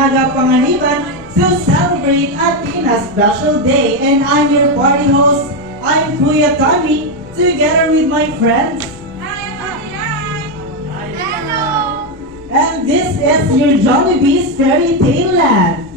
Naga Panganiban to celebrate Athena's special day. And I'm your party host, I'm Kuya Tommy, together with my friends. Hello! And this is your Jollibee's Fairy Tale Land.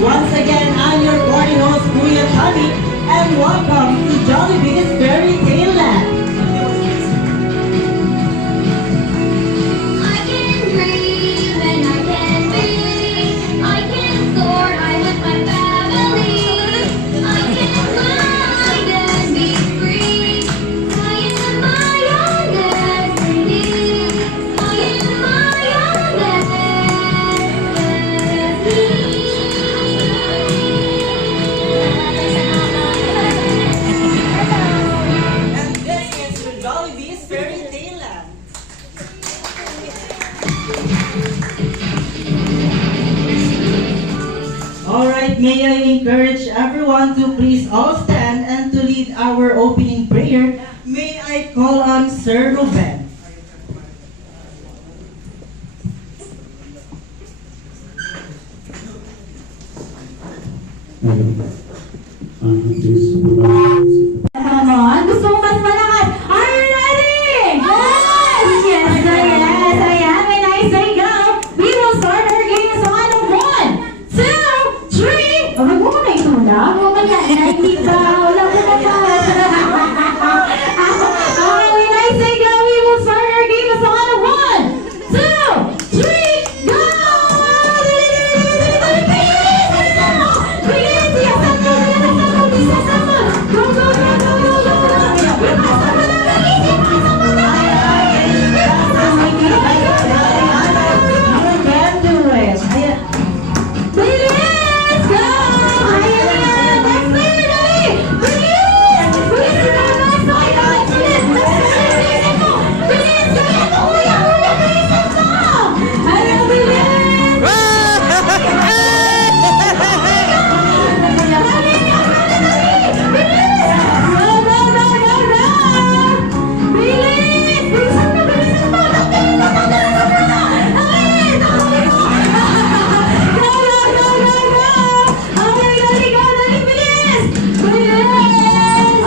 Once again, I'm your party host, Kuya Tommy, and welcome to Jollibee's Fairy Tale Land. I can dream and I can be. I can soar high with my family. I can fly and be free. I am my own destiny. I am my own destiny. And this is your Jollibee's Fairy Tale Land. Alright, may I encourage everyone to please all stand and to lead our opening prayer. May I call on Sir Ruben. Come on, gusto mo mas malakas? Are you ready? Yes! Yes, yes! Ayan, when I say go, we will start our game sa ano? 1, 2, 3! Oh, huwag mo na ito na. Huwag mo na. Hindi ba? Wala ko na ba? When I say go, we will start our game sa ano? 1, 2, 3, go! Go, go, go, go, go, go, go! You can do it. Ayan. Bilis! Go! Ayan yan! Next player, dali! Bilis! Bilis! Bilis! Bilis! Bilis! Bilis mo! Bilis! Bilis mo! Kuya! Kuya! Bilisan mo! Ayan, bilis! Dali! Bilis! Go! Go! Go! Go! Go! Bilis! Bilisan mo! Bilisan mo! Dali! Dali!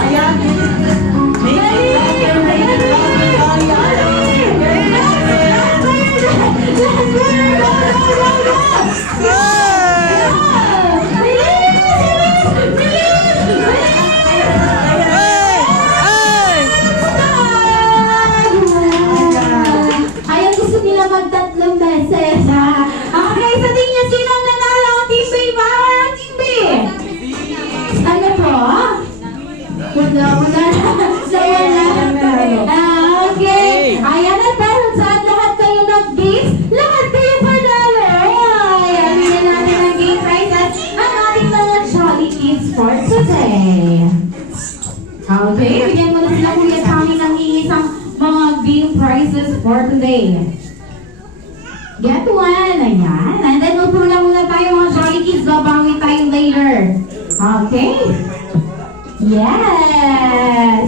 Ayan. May Ayan, gusto nila magtatlong beses, ha? Okay, sa tingin sino ang nanalo? Team B ba? Or Team B? Ano po? Wala. Okay. Ayan, at dahil saan lahat kayo nag-games, lahat kayo panalo. Ayan, bigyan natin ang game prizes ang ating mga Jolly Kids for today. Okay, bigyan mo na sila Kuya Tommy ng iisang mga game prizes for today. Get one. Ayan. And then, upo na muna tayo mga Jolly Kids. Babawi tayo later. Okay? Yes!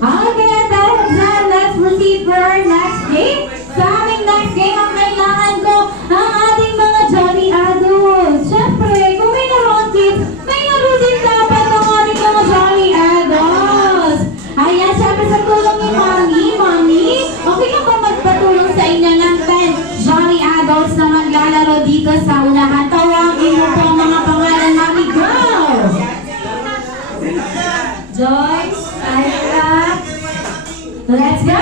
Okay, at dahil dyan, let's proceed for our next game. Sa aming next game, ang kailangan ko ang ating mga jolly adults. Siyempre, kung may naroon kids, may laro din dapat ang ating mga jolly adults. Ayan, siyempre sa tulong ni Mami, okay lang ba magpatulong sa inyo ng 10 jolly adults na maglalaro dito sa unahan? Tawagin mo po ang mga pangalan, Mami, go! Joyce, Tyra, let's go!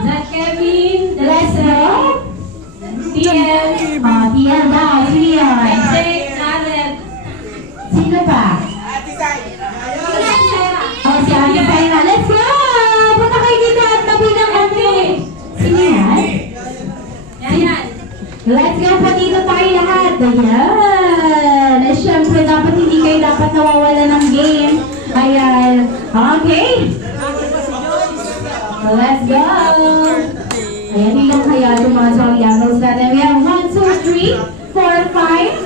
Zach Kevin, let's go! Tiel, Tiel daw, Tiel. Jake, Janet. Sino pa? Oh, si Ate Tyra, let's go! Punta kayo dito at nabilang kami. Sino yan? Yan. Let's go pa dito tayo lahat. Ayan. Eh, syempre, dapat hindi kayo dapat nawawala ng game. Ayan. Okay. Let's go. Ayan, ilang kaya itong mga jolly adults natin. We have 1, 2, 3, 4, 5,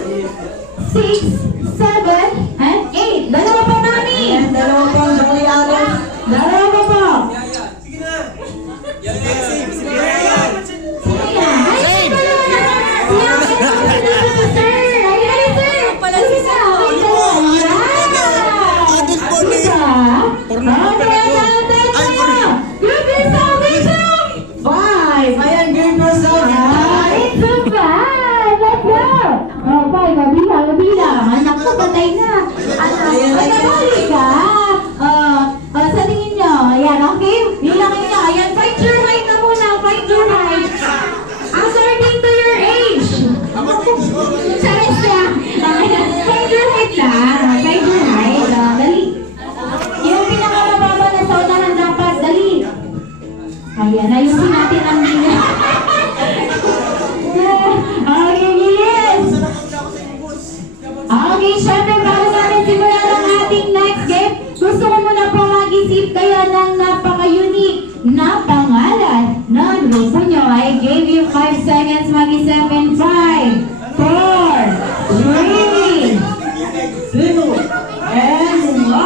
6, 7, and 8. Dalawa pa namin. Ayan, dalawa pang jolly adults. Dalawa pa po. Sino yan? Ay, dalawa na. Siya, sir. Ayan, sir. Isa, okay, dalawa. Yan. Isa. Good result, result. 5. Ayan, good result. It's so fun. Let's go. Oh, boy, mabilang. Anak ko, patay na. Anak, nabalik ka. Sa tingin nyo, ayan, okay? Bilangin nyo, ayan, find your height na muna, find your height. According to your age. Sabi siya, ayan, find your height na. Find your height. Dali. Yung pinakamababa na sa unahan dapat, dali. Ayan, ayusin natin ang nila. Okay, yes. Okay, syempre, bago namin simulan ang ating next game, gusto ko muna po mag-isip kayo ng napaka-unique na pangalan ng grupo nyo. I gave you 5 seconds mag-isip in 5, 4, 3, 2, and 1.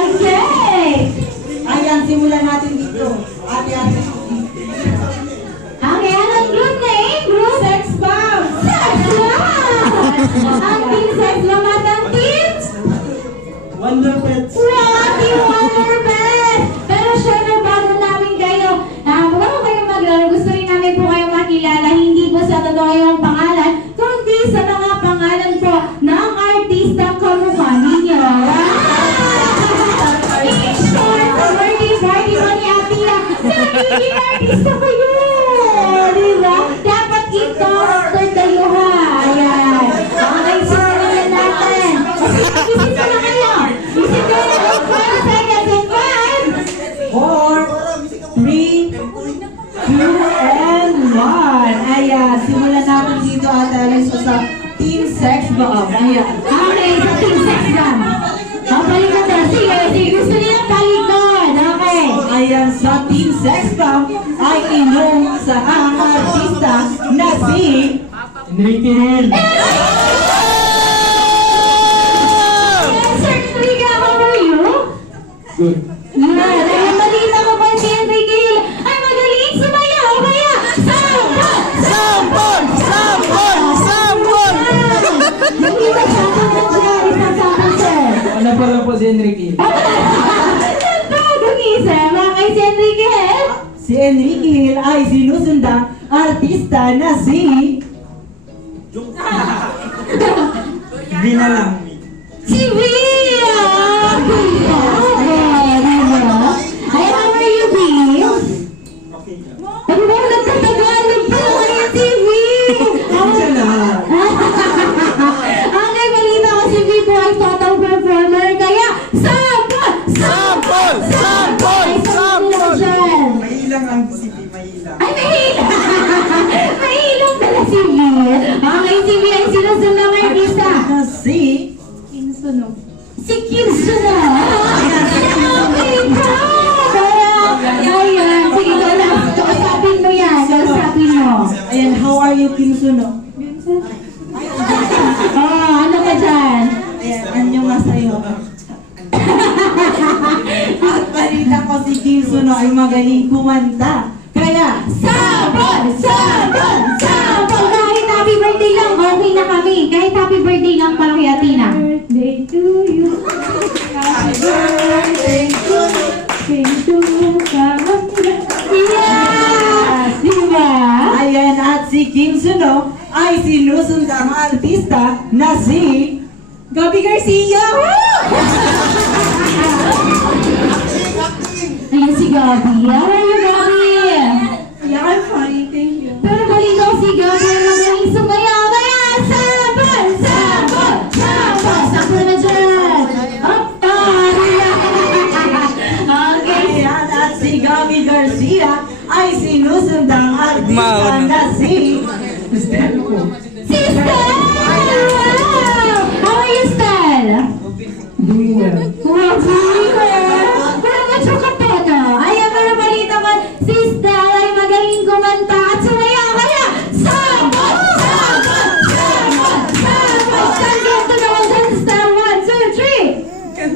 okay. Ayan, simulan natin dito. Ate. Okay, anong group name? Group Sex Bomb! Sex Bomb! Ang team Sex Bomb at ang team? Wonder Pets. Rocky Wonder Pets! Pero syempre, bago namin kayo, bago kayo maglaro, gusto rin namin po kayo makilala, hindi po sa totoo yung pangalan, kundi sa mga pangalan po ng artistang kamukha ninyo. I-short sa birthday party mo ni Atila, nagiging artista kayo! Diba? Dapat i-character kayo ha! Ayan! Okay, simulan natin! Isip na lang kayo! Isip na lang kayo! 5 seconds in 5! 4, 3, 2, and 1. Ayan, simulan natin dito Ate Alice sa Team Sex Bomb. Ayan. Okay, sa Team Sex Bomb. Ang palikod na. Sige, gusto nilang palikod. Okay. Ayan, sa Team Sex Bomb ay inyong sa ang artista na si Enrique Hill. Yes, sir, Enrique, how are you? Good. Yeah, dahil malita ko pa si Enrique Hill ay magaling sumayaw. Kaya, sampol! Hindi ba sampol na siya? Isang sampol, sir. Ano pa lang po si Enrique? Bagong isa, bakay si Enrique Hill? Si Enrique Hill ay sinusundang artista na si Vina lang. Si Via! Ay, how are you, Via? Ano ba, nagtatagalog pa ngayon si Via? Okay, balita ko si Via po ay total performer, kaya sampol! Ay, sampol dyan. Mahilang ang si Mahilang. Ay, mahilang! Mahilang pala si Via. Okay, si Via ay sinusundang artista. Na si Si Kirso na! Okay ka! Ayan, sige, kausapin mo yan. Kausapin mo. Ayan, how are you, Kim Suno? Oh, ano ka dyan? anyo masayo. At balita ko si Kim Suno ay magaling kumanta. Kaya, Sabon! Sabon! Sabon! Kahit happy birthday lang, okay na kami. Kahit happy birthday lang para kay Athena. Birthday to you. Happy birthday to you. Yes! Diba? ayan, at si Kim Suno ay sinusundang artista na si Gabi Garcia. Ayun si Gabi. How are you, Gabi? Yeah, I'm fine, thank you. Pero malino si Gabi ang magaling sumaya. Kaya, sabon! Sabon! Sabon! Sabon na dyan! Opa! Okay. Ayan, at si Gabi Garcia ay sinusundang artista na si Sister! How are you, Stel? Doing well. Wow, very well. Pero medyo kapata. Ayan, pero balita ko, si Stel ay magaling kumanta at sumaya. Kaya, sabon! Sabon! Sabon! Sabon! Stel, to the audience, Stel. 1, 2, 3.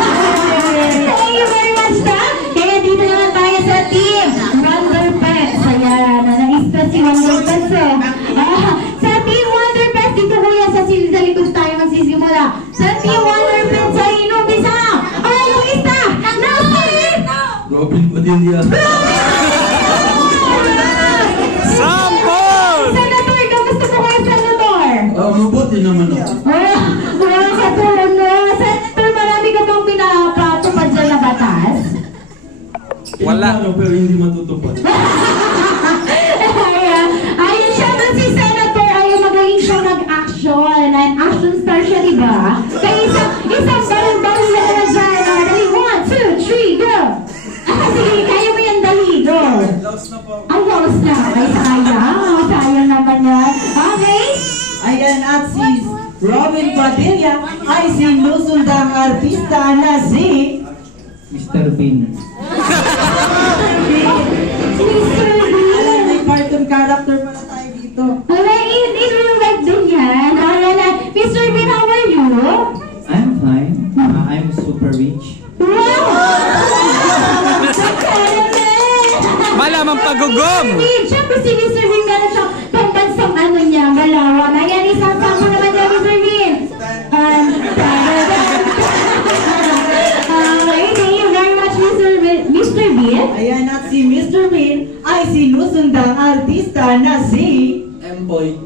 Thank you very much, Stel. Kaya dito naman tayo sa team Wonder Pets. Ayan, na-stress si Wonder Pets eh. Sa Team Wonder Pets, dito kuya sa likod tayo magsisimula. Sa Team Wonder Pets, ay inumpisa. Ay, yung isa! Nasir! Robin Padilla. Sampol! Senator, kamusta po kayo, Senator? Mabuti naman ako. Wala sa tulong na. Senator, marami ka bang pinapatupad dyan na batas? Wala. Pero hindi matutupad. Ayun siya nun si Senator, ay magaling siya mag-action. And action star siya, di ba? Kaya isang baril-baril na naman dyan. Dali, 1, 2, 3, go! Sige, kaya mo yan, dali, go! Ay, lost na. Ay, sayang. Sayang naman yan. Okay? Ayan, at si Robin Padilla ay sinusundang artista na si Mr. Bean. Mr. alam, Bean. may cartoon character pala tayo dito. Alright, in real life din yan. Alright, Mr. Bean, how are you? I'm fine. I'm super rich. Wow! Malamang pagugom! Siyempre si Mr. Bean meron siyang pambansang ano niya, Malawan. Ayan, isang sampo naman niya, Mr. Bean. Okay, thank you very much, Mr. Bean. Ayan, at si Mr. Bean ay sinusundang artista na si Emboy.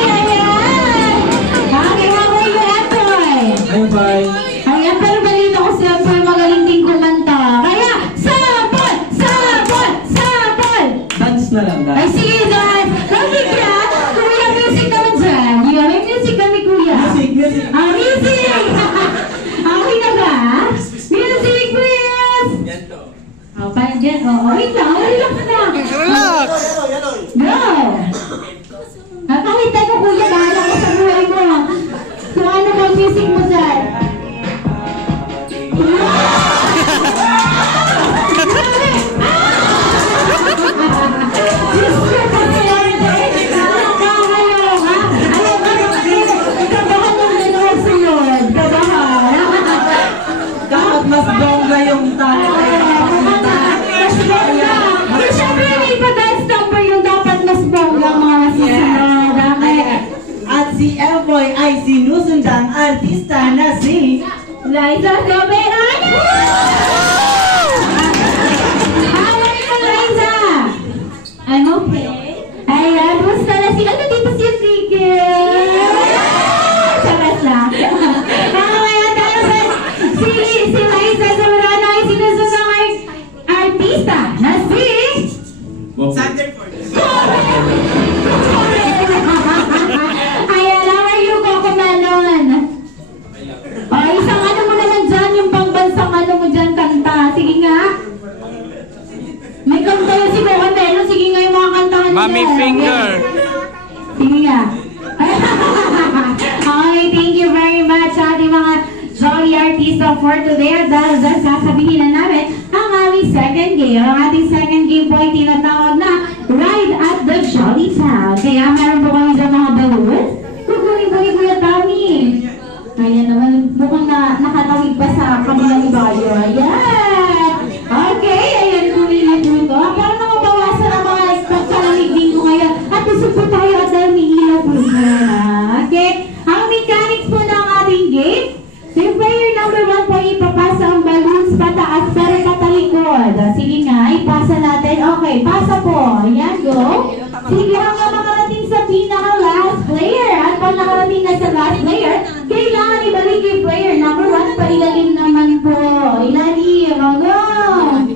Ayan! Okay, how are you, Antoy? I'm fine. Ayan, pero balita ko si Antoy magaling din kumanta. Kaya, sabon! Sabon! Sabon! Dance na lang, Ay, guys. sige, Dan. Music yan. Kuya, music naman dyan. Yeah, may music kami, kuya. Music. Music! Okay na ba? Music, please! Oh, parang dyan. Oh, wait lang. Relax na. Relax! Go! Kahit ano, kuya, bahala ko sa buhay mo. Kung ano mo music mo dyan. dapat mas bongga yung talent ay napakita. At si Emboy ay sinusundang artista na si Liza Soberan! How are you, Liza? I'm okay. Ayan, basta na si... Ano dito si Sige? Sabat lang. Ayan, tapos si Liza Soberan ay sinusundang artista na si... Ayan, how are you, Coco Melon? Ay, isang ano mo naman dyan, yung pangbansang ano mo dyan, kanta. Sige nga. May kanta yun si Coco Melon. Sige nga yung mga kantahan Mommy niya. finger. Sige nga. Okay, thank you very much sa ating mga jolly artista for today. At dahil dyan, sasabihin na namin ang aming second game. Ang ating second game po ay tinatawag na Ride at the Jolly Town. Kaya meron po kami dyan mga balloons. Kukunin po ni Kuya Tommy. Okay, pasa po. Ayan, go. Sige, hanggang makarating sa pinaka-last player. At pag nakarating na sa last player, kailangan ibalik yung player number 1. Pailalim naman po. Ilalim. Hanggang.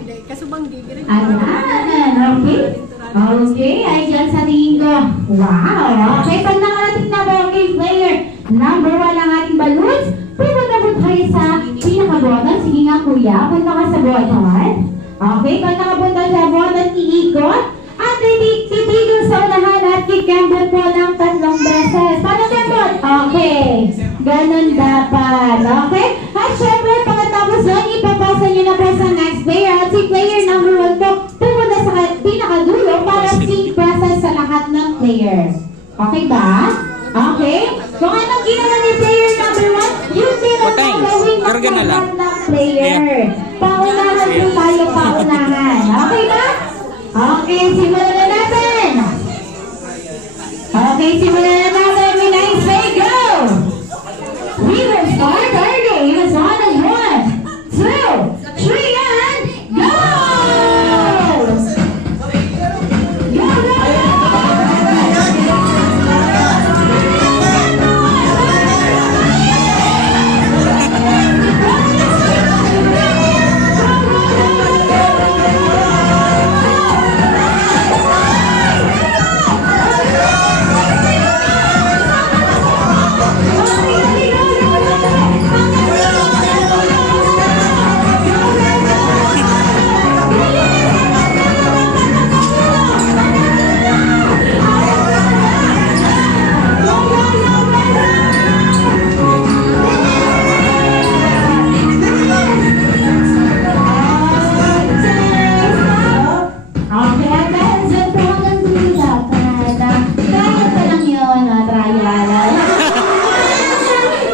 Ayan. Okay. Okay, ay dyan sa tingin ko. Wow. Okay, pag nakarating na po kay player number 1 ang ating balloons, pupunta po tayo sa pinaka-button. Sige nga kuya, punta ka sa button. Okay, pag nakapunta sa button, iikot. At titigil sa unahan at kikembot po ng 3 beses. Paano kembot? Okay. Ganun dapat. Okay? At syempre, pagkatapos doon, ipapasa nyo na po sa next player. At si player number 1 po, pupunta sa pinakadulo para sync process sa lahat ng players. Okay ba? Okay? Kung anong ginawa ni player number 1, yun din ang Patay. gagawin ng Karga na lang. lahat ng player. Paunahan po tayo, paunahan. Okay ba? Okay, simulan na natin. Okay, simulan na natin. May nice say, go! We will start our game as on as 1, 2, 3, and go! Go, go, Okay, at dahil dyan po hanggang dulo dapat. Trial pa lang yun, trial.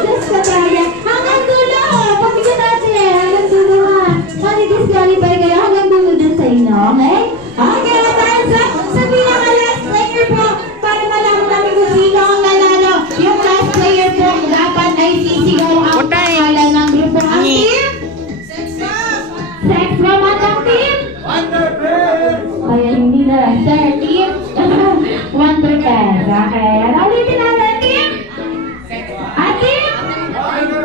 Just pa-trial. Hanggang dulo! Pabigyan natin, hanggang dulo ha. Mani-disqualify kayo hanggang dulo dun sa inyo, okay? Okay, at dahil sa pinaka-last player po, para malaman namin kung sino ang nanalo. Yung last player po, dapat ay sisigaw ang pangalan ng grupo. Ang team? Sex from ang team? Kaya hindi na, sir, team? 1%. Okay, ano ulitin natin, team? Team?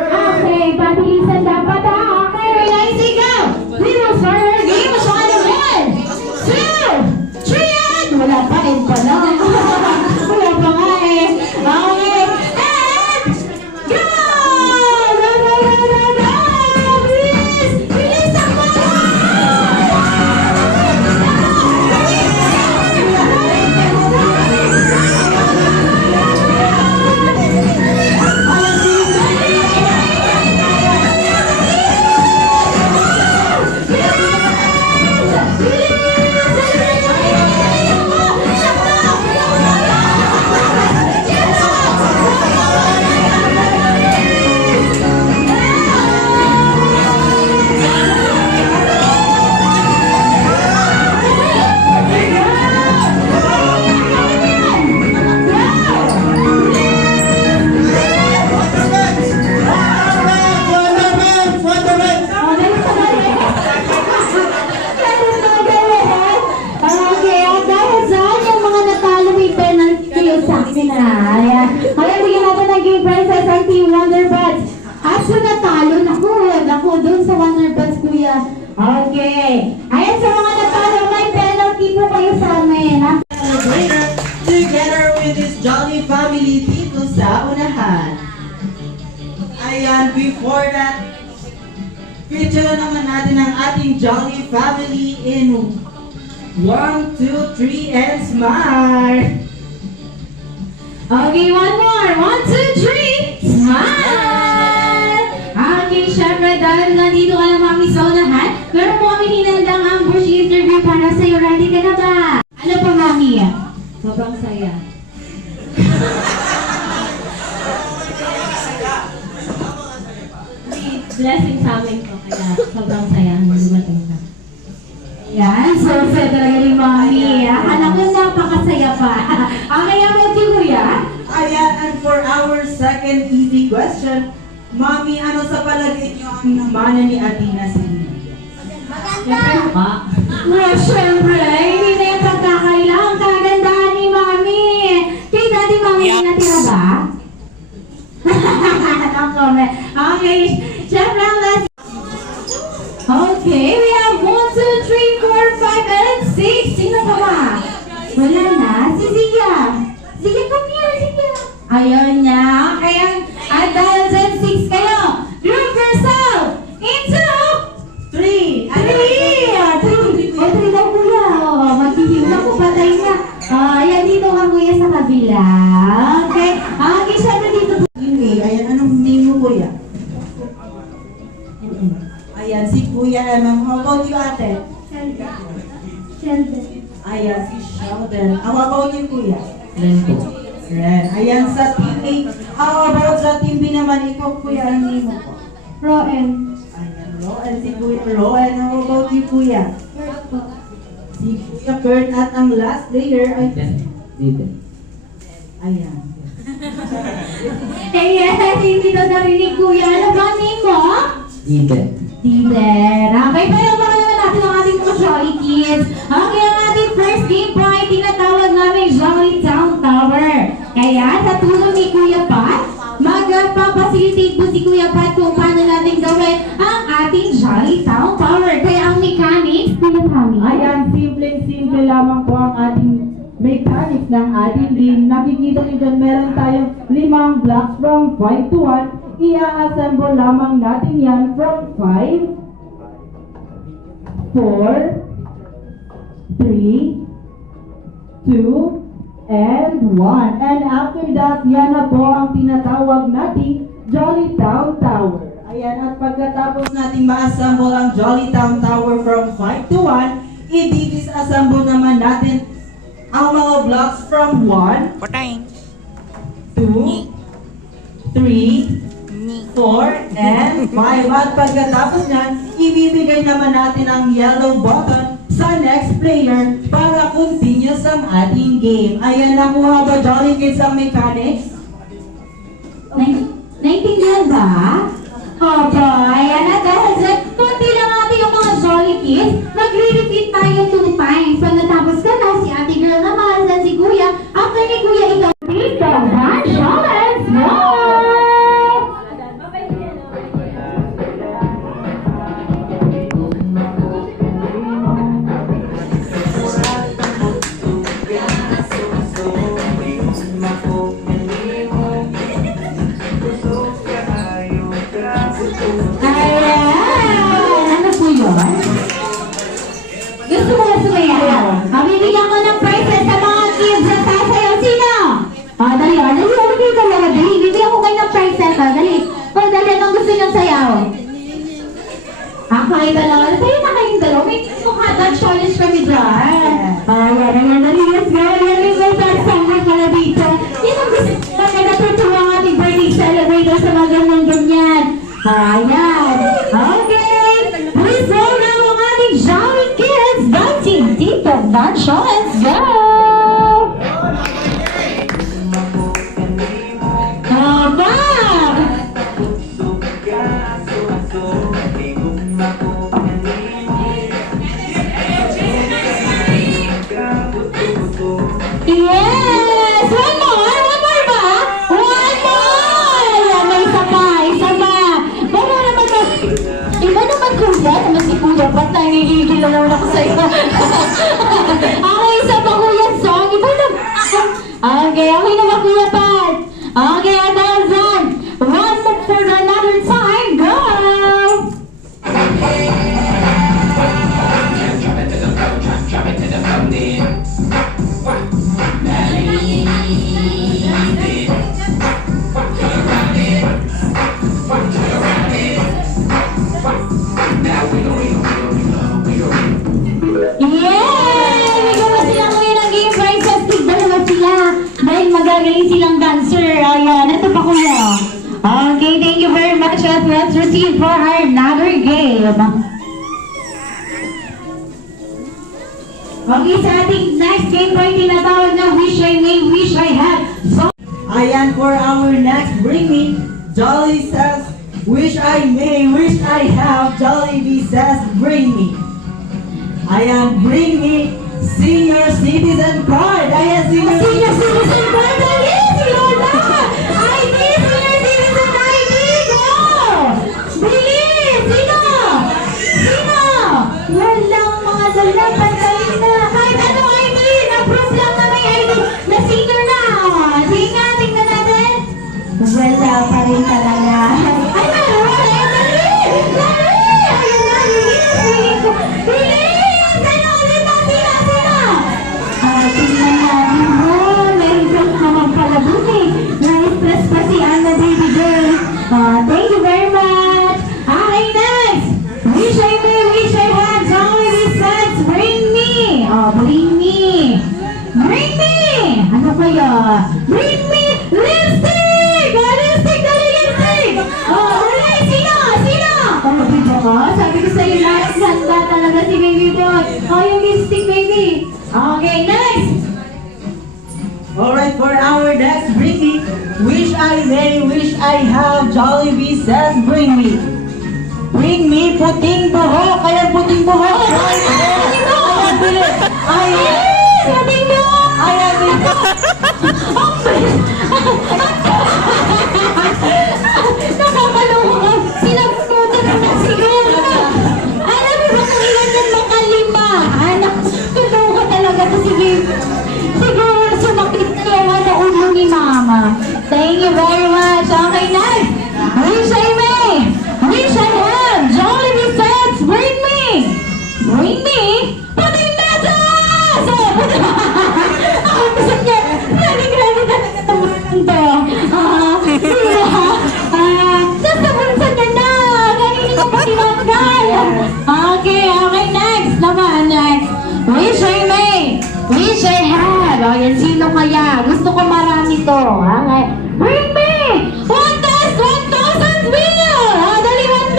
Okay, pabilisan dapat ha. Okay, nice, go! We will start our game. So, ano, 1, 2, 3, and... Wala pa, end pa lang. Wala pa nga eh. Okay, and... Go! Go, go, go, go, go! Bilis! Bilis ang Okay, at dahil saan yung mga natalo may penalty kayo sa akin na. Ayan. Kaya bigyan natin ng game prizes ang Team Wonderbuds. At sa natalo, naku, doon sa Wonderbuds, kuya. Okay. Ayan, sa mga natalo, may penalty po kayo sa amin. Ha? Celebrator together with his jolly family dito sa unahan. Ayan, before that, picture naman natin ang ating jolly family in 1, 2, 3, and smile. Okay, one more. 1, 2, 3. Smile! Okay, syempre, dahil nandito ka na mami sa unahan, meron po kami hinandang ambush interview para sa'yo. Ready ka na ba? Ano pa, mami? Sobrang saya. Blessing sa amin ko, kaya sobrang saya ang dumating ka. Yan, so sad talaga ni mami. Anak ko napakasaya pa. Okay, ang mga kuya? Ayan, and for our second easy question, Mami, ano sa palagay niyo ang namana ni Athena sa inyo? Siyempre pa. Well, siyempre, hindi Wala na. Si Zia. Zia, come here, Zia. Ayun na. Kaya, at dahil dyan, 6 kayo. Group yourself into 3. 3 daw kuya. Maghihim na po, patay na. Ayan, dito ka kuya sa kabila. Okay. Okay, syempre dito po. Ayan, anong name mo, kuya? Ayan, si Kuya Emang. How about you, ate? Ayan, si Sheldon. How about you, kuya? Ren. Ayan, sa team A. How about sa team B naman? Ikaw, kuya, ang name mo po? Roen. Ayan, Roen. Si Kuya Roen. How about you, kuya? Si Kuya Kurt at ang last player ay... Ayan. Ayan, hindi na narinig kuya. Ano ba ang name mo? Tiber. Okay, pero baka naman natin ang ating mga Jolly Kids. Okay, ang ating first game po ay tinatawag namin Jolly Town Tower. Kaya, sa tulong ni Kuya Pat, magpapacilitate po si Kuya Pat kung paano natin gawin ang ating Jolly Town Tower. Kaya ang mechanics, Kuya Tommy. Ayan, simple lamang po ang ating mechanics ng ating game. Nakikita niyo dyan, meron tayong 5 blocks from 5 to 1. Ia-assemble lamang natin yan from 5, 4, 3, 2, and 1. And after that, yan na po ang tinatawag nating Jolly Town Tower. Ayan, at pagkatapos nating ma-assemble ang Jolly Town Tower from 5 to 1, i-disassemble naman natin ang mga blocks from 1, 2, 3, 4, and 5. At pagkatapos nyan, ibibigay naman natin ang yellow button sa next player para continuous ang ating game. Ayan, nakuha ba, Jolly Kids, ang mechanics? Naintindihan ba? Opo, ayan at dahil dyan, konti lang natin yung mga Jolly Kids, magre-repeat tayo 2 times. Pag natapos ka na, si ate girl naman, then si kuya, after ni kuya ikaw, Tito, Banjo, let's go! Gusto mo na sumayaw? Bibigyan ko ng prizes sa mga kids na sasayaw. Sino? Dali, dali, dali, dali. Bibigyan ko kayo ng prizes, dali. Dali, anong gusto niyong sayaw? Kayo dalawa. Tayo na kayong dalawa. May mukha dance challenge kami dyan. Ayan, dali, let's go. Let's go, dance summer pala dito. Yan ang gusto. Pagka natutuwa ang ating birthday celebrator sa mga ganyan. Ayan. Okay. Please welcome ang ating Jolly Kids dancing Tito Banjo. Let's go! Tama! Yes! One more ba? One more! Ayan, may isa pa. Pero naman na, iba naman kuya, naman si kuya, ba't nangigigil na naman ako sa'yo? Okay, isa pa kuya song, iba naman. Okay na ba kuya Pat? Okay, dahil dyan, one more for another time, go! Magagaling silang dancer. Ayan, ito pa kuya. Okay, thank you very much. Let's proceed for our another game. Okay, sa ating next game po ay tinatawag na Wish I May, Wish I Had. So, Ayan, for our next Bring Me, Jolly says, Wish I May, Wish I Have. Jollibee says, Bring Me. Ayan, Bring Me, Senior Citizen Card. Ayan, Senior Citizen Card. Ayan, si Lola. ID, Senior Citizen ID. Go! Bilis! Sino? Walang mga dala. Pantay na. Kahit ano ID, na-proof lang pa rin talaga. Ay, dali! Ayun na, bilis! Sino? Tingnan natin mo. Meron siyang hamang pala dun eh. Na-stress pa si Anna baby girl. Thank you very much. Okay, next. Wish I may, wish I had. Jollibee says, bring me. Bring me. Bring me. Ano kaya? Bring me lipstick. Lipstick, dali lipstick. Ulit, sino? Diba ka? Sabi ko sa'yo, last handa talaga si baby boy. Yung lipstick, baby. Okay, next. Alright, for our next bring me, wish I may, wish I have, Jollibee says bring me. Bring me puting buhok, kaya puting buhok. Ayan, bilis. Ayan, Sabi mo! ayan, bilis. Nakakaloka! Sinabutan na siguro! Alam mo ba kung ilan yan makalima? Anak, totoo ka talaga to. Sige, siguro sumakit ka na ulo ni Mama. Thank you very much. Okay, nice. Wish I may. Wish I have. Jollibee says, bring me. Bring me? Puting metas! Ako gusto niya. Ready talaga naman to. Nasa bulsa niya na. Ganinin ko pa tinanggal. Okay, next naman, next. Wish I may. Wish I have. Yan, sino kaya? Gusto ko marami to. Okay. Bring me. 1,000 bill. Dali, 1,000.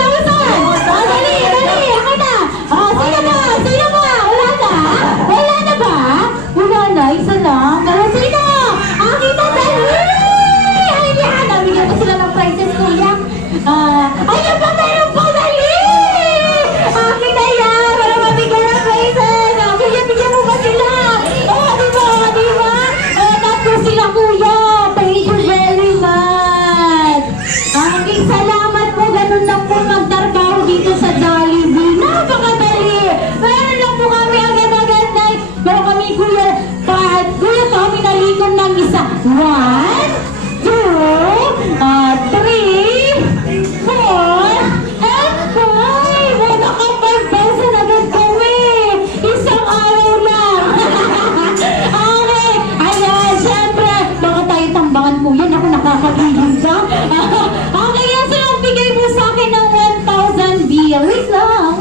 Dali. Ako na. Sino ba? Wala na? Wala na ba? Wala na. Isa lang. Sino? Akin na, dali. Ayan. Nabigyan ko sila ng prizes, kuya. Ayan pa, meron pa, dali. Akin na yan. Wala mabigyan ng prizes. Bigyan mo ba sila? Diba? Tatlo sila, kuya. Thank you very much. Aking salamat po. Ganun lang po magtrabaho dito sa Jollibee. Napakadali. Meron lang po kami agad-agad na. Pero kami, kuya, kami nalikom ng isa. 1, 2, 3, 4, and 5. Naka 5,000 agad kami. Isang araw lang. Okay. Ayan, syempre. Baka tayo tambangan po yan. Ako nakakagigil ka. Okay, yan. So, bigay mo sa akin ng 1,000 bill. Wait lang.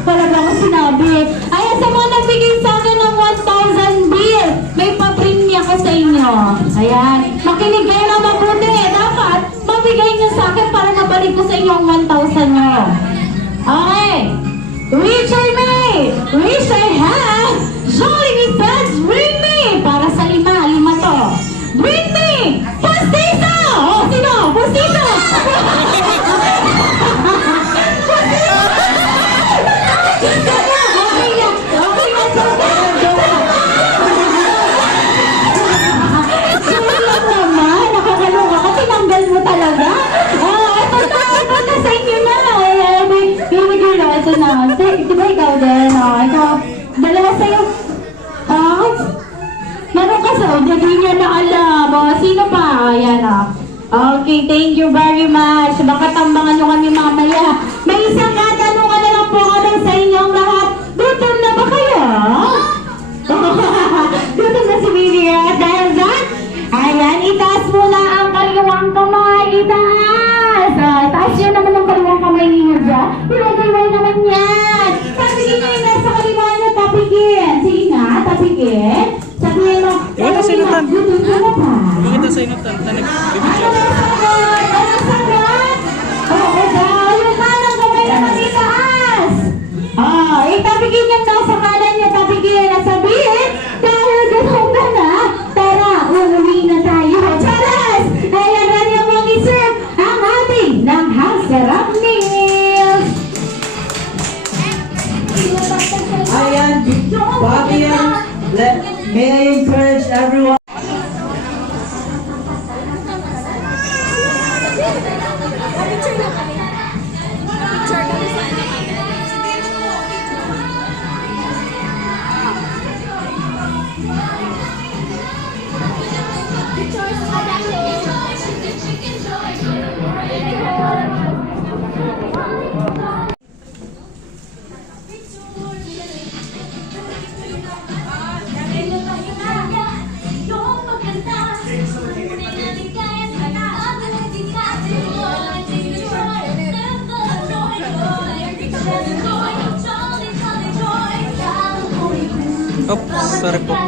Wala ba ako sinabi? Ayan, sa mga nagbigay sa akin ng 1,000 bill, may pa-print ako sa inyo. Ayan. Makinig kayo na mabuti. Dapat, mabigay niyo sa akin para nabalik ko sa inyo ang 1,000 nyo. Okay. Wish I may. Wish I have. Jollibee says, bring me. Para sa lima to. Bring me. Postizo. Sino? Postizo. Sulat naman. Nakakaloka ka. Tinanggal mo talaga. Ito na sa inyo na. Bibigyan na. Ito na. Diba ikaw din? Ikaw. Dalawa sa'yo. Meron ka sa hindi niya na alam. Sino pa? Ayan Okay, thank you very much. Baka tambangan nyo kami mamaya. May isang katanungan na lang po kami sa inyong lahat. Gutom na ba kayo? Gutom na si Baby Rat. Dahil dyan, ayan, itaas muna ang kaliwang kamay. Itaas! Taas yun naman ang kaliwang kamay ninyo dyan. Ilagay naman yan. Tapigin nyo yung nasa kaliwa nyo. Tapigin. Sige nga, tapigin. Sabihin mo, Iwan na sa inutan. gutom ka na ba? Bakit nasa inutan? Tanag, bibidyo. Ano sagot? Oo daw, yung kanang kamay naman itaas. Itabigin yung nasa kanan niya, tabigin na sabihin, dahil gutom ka na, tara, uuwi na tayo. Charas! Ayan na niyo mong iserve ang ating nanghasarap meals. Ayan, Bobby, may I encourage everyone. Chicken joy. Oops, sorry po.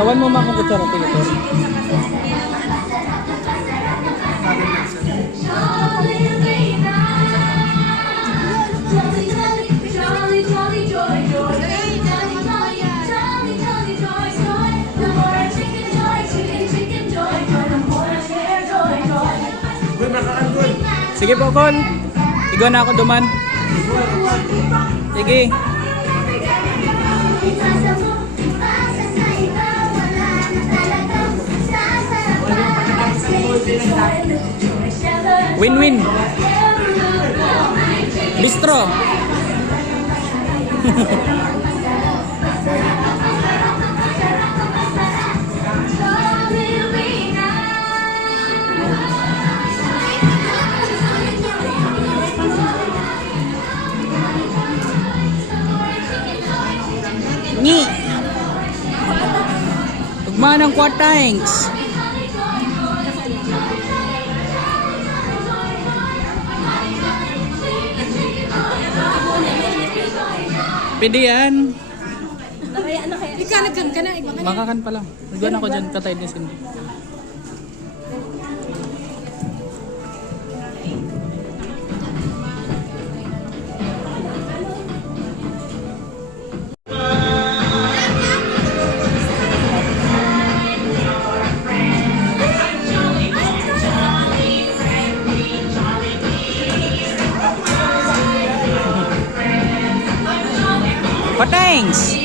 Tawan mo mga kutsara, Tito. Sige po, Kon. Igo na ako duman. Sige. Win-win. Bistro. Ngi. Tugma ng quartangs. Pwede yan. Ikanagkan ka na. Makakan pa lang. Nagwan ako dyan, katay ni Cindy. Patangs!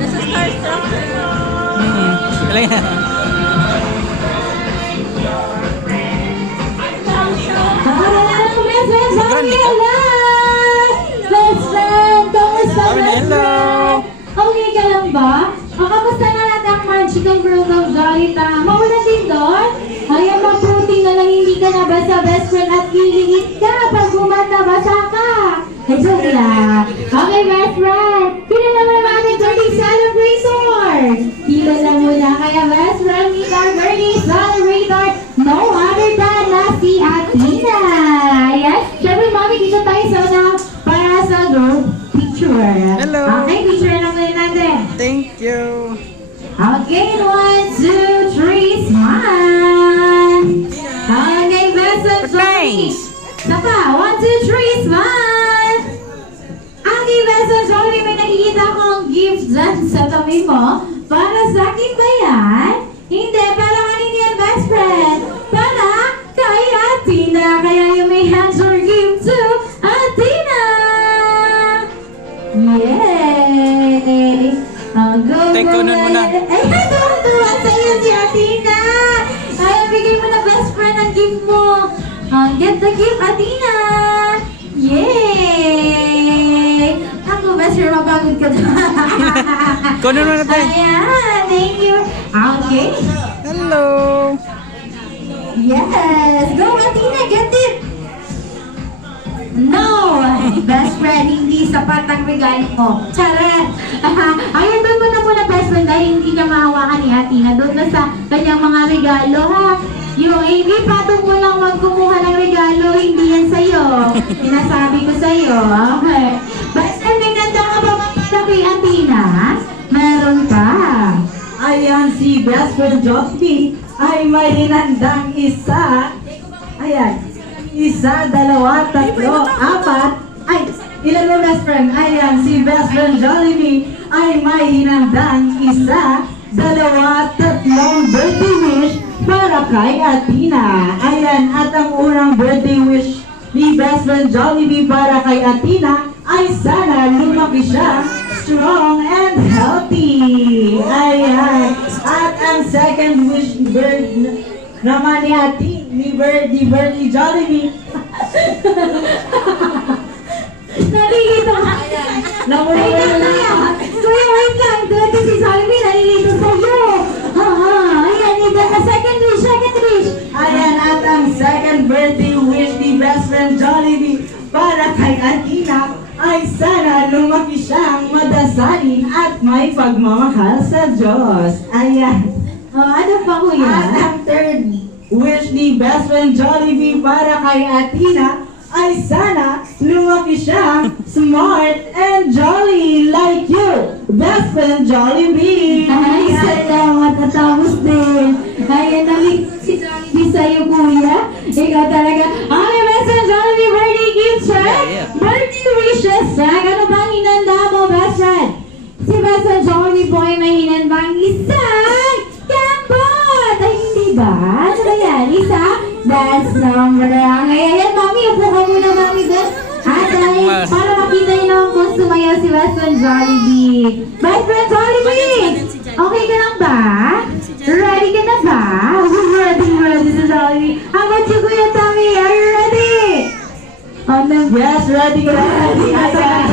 Nasa starstruck. Wala yan. Best friend, kamusta Hello. best friend? Okay ka lang ba? Kamusta na natin ang magical world of Jolita? Maulan din doon? Ay, mabuti na lang hindi ka nabasa best friend at liliit ka pag nabasa ka. Ay, joke lang. Okay, best friend. Kilala mo naman ating birthday celebrator. Kilala mo na kaya best friend meet our birthday celebrator. No other than na si Athena. Yes, syempre mami, dito tayo sa unang para sa group picture. Hello. Okay, picture lang muna natin. Thank you. Okay, 1, 2, 3, smile. Okay, best of Thanks. Sapa, 1, 2, 3, smile. Okay, best of Jollibee, may nakikita akong gift dyan sa tabi mo. Para sa akin ba yan? Hindi, para kanina yan, best friend. Para kay Athena. Kaya you may hand your gift to Athena. Yay! Go, Take go, kunin mo na. Ay, tuwa sa iyo si Athena. Ay, bigay mo na best friend ang gift mo. Get the gift, Athena. Yay! Ako, best friend, mapagod ka dyan. Kunin mo na tayo. Ayan, thank you. Okay. Hello. Yes! Go, Athena! Get it! No! Best friend, hindi sapat ang regalo mo. Charet! Ayun, doon mo na muna, best friend, dahil hindi niya mahawakan ni Athena. Doon na sa kanyang mga regalo, ha? Yung AB, patong mo lang wag kumuha ng regalo, hindi yan sa'yo. Sinasabi ko sa'yo, okay? Best friend, may ganda ka ba para kay Athena? Meron pa. Ayan, si best friend Jocelyn ay may hinandang isa. Ayan. Isa, dalawa, tatlo, apat. Ay, ilan mo best friend? Ayan, si best friend Jollibee ay may hinandang isa, dalawa, tatlong birthday wish para kay Athena. Ayan, at ang unang birthday wish ni best friend Jollibee para kay Athena ay sana lumaki siya strong and healthy. Ayan. At ang second wish naman ni Ate, ni Bertie Jollibee. Nalilito ka. Namulawin na lang. Kuya, wait lang. Dito si Jollibee, nalilito sa'yo. Ayan, ito na second wish, second wish. Ayan, at ang second birthday wish ni best friend Jollibee para kay Athena ay sana lumaki siyang masaling at may pagmamahal sa Diyos. Ayan. Ano pa At kuya? ang third wish ni Best Friend Jollibee para kay Athena ay sana lumaki siya smart and jolly like you, Best Friend Jollibee. Ay, salamat natapos din. Ayan, nalik si Jollibee sa'yo, kuya. Ikaw talaga. Ay, best friend Jollibee, birthday gift siya. Birthday wishes siya. Ano ba ang hinanda mo, best friend? Si best friend Jollibee po ay may hinandang isang kambot. Ay, hindi ba? Ano ba yan? Isa? Dance number lang. Ayan, mami, upo ka muna, mami, doon. At dahil, para makita niyo naman kung sumayaw si best friend Jollibee. Best friend Jollibee! Okay ka lang ba? Ready ka na ba? Ready si Jollibee. How about you, Kuya Tommy? Are you ready? Yes, ready ka na. Ready.